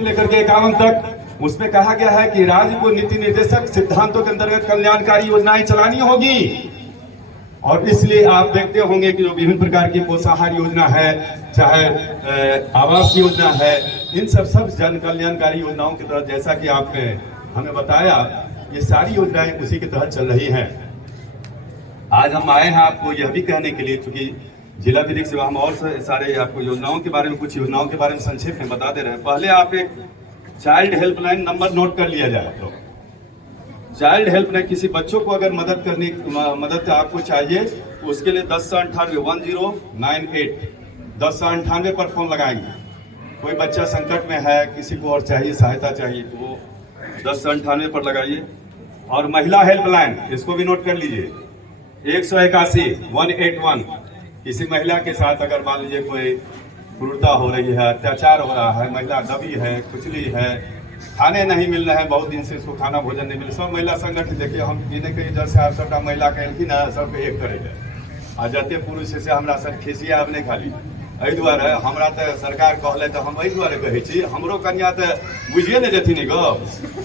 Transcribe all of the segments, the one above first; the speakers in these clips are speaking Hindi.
लेकर के 51 तक उसमें कहा गया है कि राज्य को नीति निर्देशक सिद्धांतों के अंतर्गत कल्याणकारी योजनाएं चलानी होगी। और इसलिए आप देखते होंगे कि जो विभिन्न प्रकार की पोषाहार योजना है, चाहे आवास योजना है, इन सब जन कल्याणकारी योजनाओं के तहत, जैसा कि आपने हमें बताया, ये सारी योजनाएं उसी के तहत चल रही हैं। आज हम आए हैं आपको यह भी कहने के लिए, क्योंकि जिला विधिक सेवा हम और सारे आपको योजनाओं के बारे में, कुछ योजनाओं के बारे में संक्षेप में बता दे रहे हैं। पहले आप एक चाइल्ड हेल्पलाइन नंबर नोट कर लिया जाए। तो चाइल्ड हेल्पलाइन, किसी बच्चों को अगर मदद आपको चाहिए तो उसके लिए 1098 1098 1098 पर फोन लगाएंगे। कोई बच्चा संकट में है, किसी को और चाहिए, सहायता चाहिए, तो वो 1098 पर लगाइए। और महिला हेल्पलाइन, इसको भी नोट कर लीजिए, 181 181। किसी महिला के साथ अगर मान लीजिए कोई क्रूरता हो रही है, अत्याचार हो रहा है, महिला दबी है, कुचली है, खाने नहीं मिल रहे हैं, बहुत दिन से उसको खाना भोजन नहीं मिल, सब महिला संगठन देखिए, हम इन्हें कहीं जब से आप सबका महिला कहलखिन है, सबके एक करेगा आ जाते पुरुष से हमरा सर खिसिया अब नहीं खाली। एहि दुआरे हमरा तो सरकार कहले तो हम एहि दुआरे कहै छी, हमरो कन्या तो बुझिए नहीं जेथिन गप,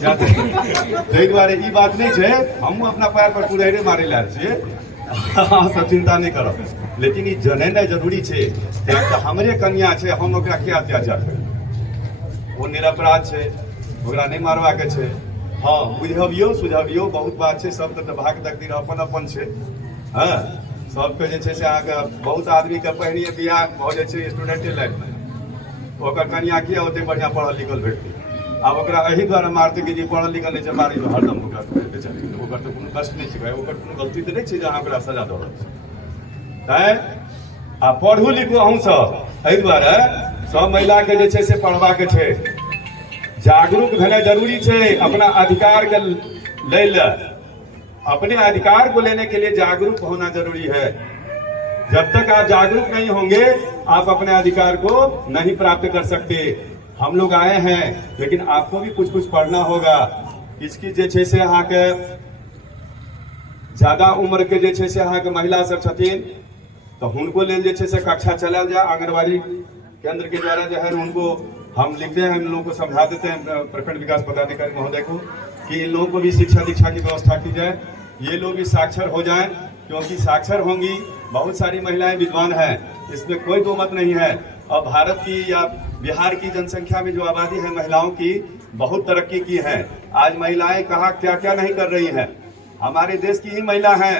ताहि दुआरे ई बात नहीं है। हम अपना पैर पर पुरहरे मारे लायल छियै, अहाँ सब चिंता नहीं करब, लेकिन ई जनेनाइ जरूरी है कि हमरे कन्या है, हम ओकरा क्या अत्याचार करी, वो निरपराध है, ओकरा नहीं मारबाके छै। हाँ, बुझबियो सुझबियो बहुत बात है, सबके तो भाग तकदीर अपन अपन है। हाँ, सबके जे छै से अहाँके बहुत आदमी के पहिने बियाह भऽ जाइ छै स्टूडेंटे लाइफ में, ओकर कन्या किया ओते बढ़िया पढ़ल लिखल भेटतै, आब ओकरा एहि दुआरे मारतै कि जे पढ़ल लिखल नहीं छै, मारी हरदम ओकरा बेचारी, ओकर तो कोनो कष्ट नहीं छै, ओकर कोनो गलती तो नहीं छै जे अहाँ ओकरा सजा दऽ रहल छी। तैं आ पढ़ू लिखू अहूँ सब, एहि दुआरे सब महिला के जे छै से पढ़बाके छै, जागरूक भेना जरूरी है। अपना अधिकार के ले, अपने अधिकार को लेने के लिए जागरूक होना जरूरी है। जब तक आप जागरूक नहीं होंगे, आप अपने अधिकार को नहीं प्राप्त कर सकते। हम लोग आए हैं, लेकिन आपको भी कुछ पढ़ना होगा। इसकी जे से अहाँ के ज्यादा उम्र के जे से अहाँ के महिला सब छथिन, तो उनको लेल जे से कक्षा चलाल जाए, आंगनबाड़ी केंद्र के द्वारा जो है उनको हम लिखते हैं, इन लोगों को समझा देते हैं प्रखंड विकास पदाधिकारी महोदय को कि इन लोगों को भी शिक्षा दीक्षा की व्यवस्था की जाए, ये लोग भी साक्षर हो जाएं, क्योंकि साक्षर होंगी बहुत सारी महिलाएं विद्वान हैं, इसमें कोई दो मत नहीं है। और भारत की या बिहार की जनसंख्या में जो आबादी है महिलाओं की, बहुत तरक्की की है। आज महिलाएं कहाँ क्या क्या नहीं कर रही हैं। हमारे देश की ही महिला हैं,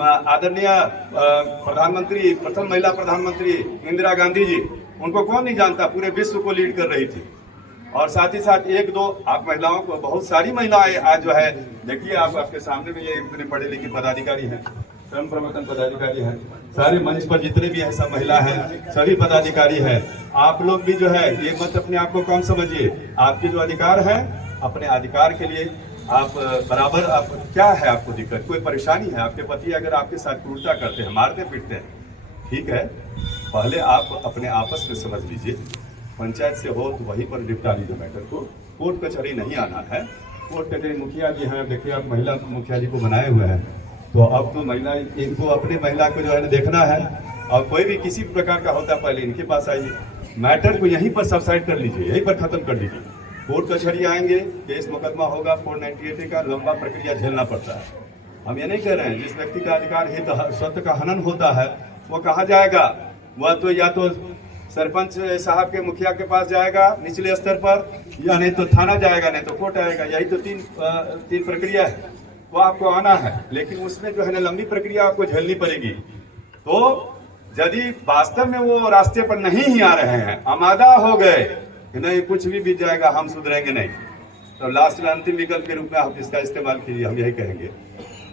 आदरणीय प्रधानमंत्री, प्रथम महिला प्रधानमंत्री इंदिरा गांधी जी, उनको कौन नहीं जानता, पूरे विश्व को लीड कर रही थी। और साथ ही साथ एक दो आप महिलाओं को, बहुत सारी महिलाएं आज जो है, देखिए आपके सामने में ये इतने पढ़े लिखे पदाधिकारी हैं, स्वयं प्रवर्तन पदाधिकारी हैं, सारे मंच पर जितने भी हैं सब महिला हैं, सभी पदाधिकारी हैं। आप लोग भी जो है ये मत अपने आप को कम समझिए, आपके जो अधिकार है, अपने अधिकार के लिए आप बराबर, आप क्या है आपको दिक्कत, कोई परेशानी है, आपके पति अगर आपके साथ क्रूरता करते हैं, मारते पीटते हैं, ठीक है, पहले आप अपने आपस में समझ लीजिए, पंचायत से हो तो वहीं पर निपटा लीजिए मैटर को, कोर्ट कचहरी नहीं आना है। कोर्ट कचहरी मुखिया जी हैं, देखिए आप महिला मुखिया जी को बनाए हुए हैं, तो अब तो महिला, इनको अपने महिला को जो है देखना है, और कोई भी किसी प्रकार का होता है पहले इनके पास आइए, मैटर को यहीं पर सबसाइड कर लीजिए, यहीं पर खत्म कर लीजिए। कोर्ट कचहरी आएंगे, केस मुकदमा होगा, 498 का लंबा प्रक्रिया झेलना पड़ता है। हम ये नहीं कह रहे हैं जिस व्यक्ति का अधिकार हित सत्य का हनन होता है वो कहाँ जाएगा, वह तो या तो सरपंच साहब के मुखिया के पास जाएगा निचले स्तर पर, या नहीं तो थाना जाएगा, नहीं तो कोर्ट आएगा। यही तो तीन प्रक्रिया है, वो आपको आना है, लेकिन उसमें जो है ना लंबी प्रक्रिया आपको झेलनी पड़ेगी। तो यदि वास्तव में वो रास्ते पर नहीं ही आ रहे हैं, आमादा हो गए कि नहीं कुछ भी बीत जाएगा, हम सुधरेंगे नहीं, तो लास्ट में अंतिम विकल्प के रूप में आप इसका इस्तेमाल कीजिए, हम यही कहेंगे।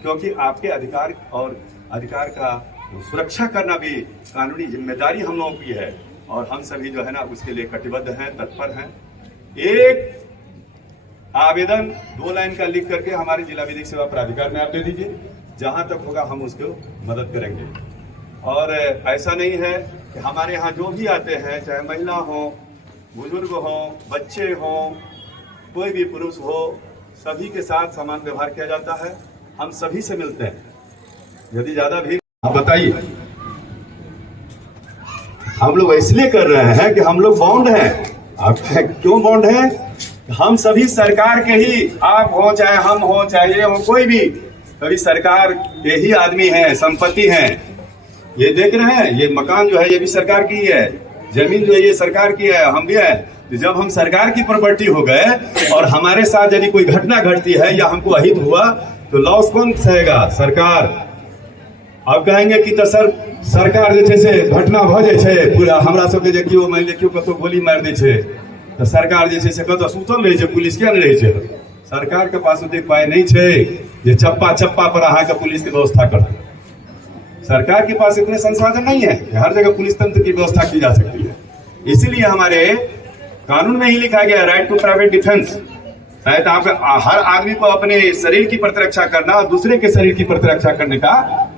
क्योंकि आपके अधिकार और अधिकार का सुरक्षा करना भी कानूनी जिम्मेदारी हम लोगों की है, और हम सभी जो है ना उसके लिए कटिबद्ध हैं, तत्पर हैं। एक आवेदन 2 लाइन का लिख करके हमारे जिला विधिक सेवा प्राधिकार में आप दे दीजिए, जहां तक होगा हम उसको मदद करेंगे। और ऐसा नहीं है कि हमारे यहाँ जो भी आते हैं, चाहे महिला हो, बुजुर्ग हो, बच्चे हो, कोई भी पुरुष हो, सभी के साथ समान व्यवहार किया जाता है। हम सभी से मिलते हैं, यदि ज्यादा भीड़, आप बताइए, हम लोग इसलिए कर रहे हैं कि हम लोग बाउंड हैं, आप क्यों बॉन्ड है? हम सभी सरकार के ही, आप हो चाहे हम हो चाहे ये हो कोई भी, सभी सरकार के ही आदमी हैं, संपत्ति हैं। ये देख रहे हैं, ये मकान जो है ये भी सरकार की है, जमीन जो है ये सरकार की है, हम भी है। तो जब हम सरकार की प्रॉपर्टी हो गए और हमारे साथ यदि कोई घटना घटती है या हमको अहित हुआ तो लॉस कौन सहेगा? सरकार। अब कहेंगे कि तो सर सरकार जे से घटना भ जाए पूरा हमरा सबके जे केओ मान ले केओ कतौ गोली मार दै छै तो सरकार जे से कतौ सुतल रहे छै, पुलिस किया नहीं रहे छै? सरकार के पास ओते पाई नहीं छै जे चप्पा चप्पा पर अहाँ के पुलिस के व्यवस्था करते। सरकार के पास इतने संसाधन नहीं है कि हर जगह पुलिस तंत्र की व्यवस्था की जा सकती है। इसीलिए हमारे कानून में ही लिखा गया राइट टू प्राइवेट डिफेंस। शायद आप हर आदमी को अपने शरीर की प्रतिरक्षा करना और दूसरे के शरीर की प्रतिरक्षा करने का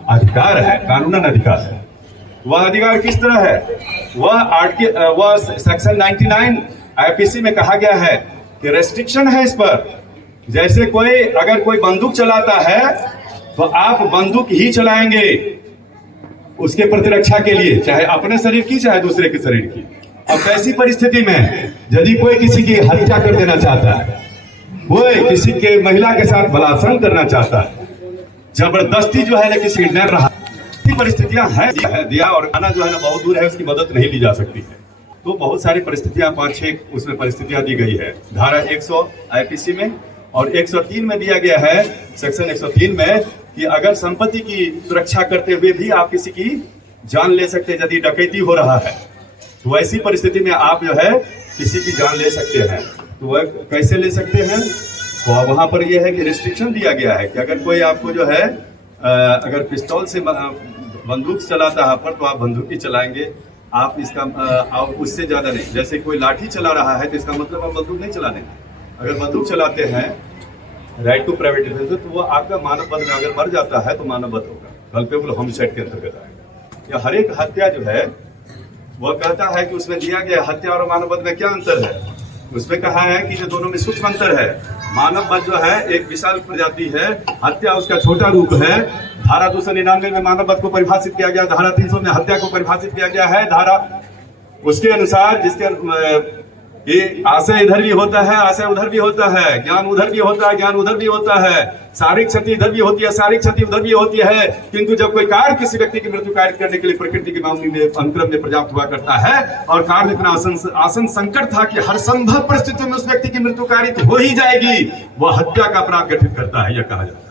अधिकार है, कानूनन अधिकार है। वह अधिकार किस तरह है? वह सेक्शन 99 आईपीसी में कहा गया है कि रेस्ट्रिक्शन है इस पर। जैसे कोई अगर कोई बंदूक चलाता है तो आप बंदूक ही चलाएंगे उसके प्रतिरक्षा के लिए, चाहे अपने शरीर की चाहे दूसरे के शरीर की। अब ऐसी परिस्थिति में यदि कोई किसी की हत्या कर देना चाहता है, कोई किसी के महिला के साथ बलात्कार करना चाहता है, जबरदस्ती जो है ना किसी किडनैप रहा, परिस्थितियां हैं दिया और खाना जो है ना बहुत दूर है, उसकी मदद नहीं ली जा सकती है। तो बहुत सारी परिस्थितियां 5-6 उसमें परिस्थितियां दी गई है धारा 100 आईपीसी में, और 103 में दिया गया है सेक्शन 103 में कि अगर संपत्ति की सुरक्षा करते हुए भी आप किसी की जान ले सकते हैं यदि डकैती हो रहा है, तो वैसी परिस्थिति में आप जो है किसी की जान ले सकते हैं। तो वह कैसे ले सकते हैं? तो वहां पर यह है कि रिस्ट्रिक्शन दिया गया है कि अगर कोई आपको जो है अगर पिस्तौल से बंदूक चलाता है पर तो आप बंदूक ही चलाएंगे, आप इसका उससे ज्यादा नहीं। जैसे कोई लाठी चला रहा है तो इसका मतलब आप बंदूक नहीं चलाने। अगर बंदूक चलाते हैं राइट टू प्राइवेट डिफेंस तो वो आपका मानव वध में अगर मर जाता है तो मानव वध होगा, कल्पेबल होमिसाइड के अंतर्गत आएगा। या हर एक हत्या जो है वह कहता है कि उसमें दिया गया हत्या और मानव वध में क्या अंतर है? उसमें कहा है कि जो दोनों में सूक्ष्म अंतर है। मानव वध जो है एक विशाल प्रजाति है, हत्या उसका छोटा रूप है। धारा 299 में मानव वध को परिभाषित किया गया, धारा 300 में हत्या को परिभाषित किया गया है। धारा उसके अनुसार जिसके ये आशय इधर भी होता है, आशय उधर भी होता है, ज्ञान उधर भी होता है, ज्ञान उधर भी होता है, शारीरिक क्षति इधर भी होती है, शारीरिक क्षति उधर भी होती है। किंतु जब कोई कार्य किसी व्यक्ति की मृत्यु कार्य करने के लिए प्रकृति के मामले में अनुक्रम में पर्याप्त हुआ करता है और कार्य इतना आसन संकट था कि हर संभव परिस्थिति में उस व्यक्ति की मृत्यु कारित हो ही जाएगी, वह हत्या का अपराध गठित करता है, यह कहा जाता है।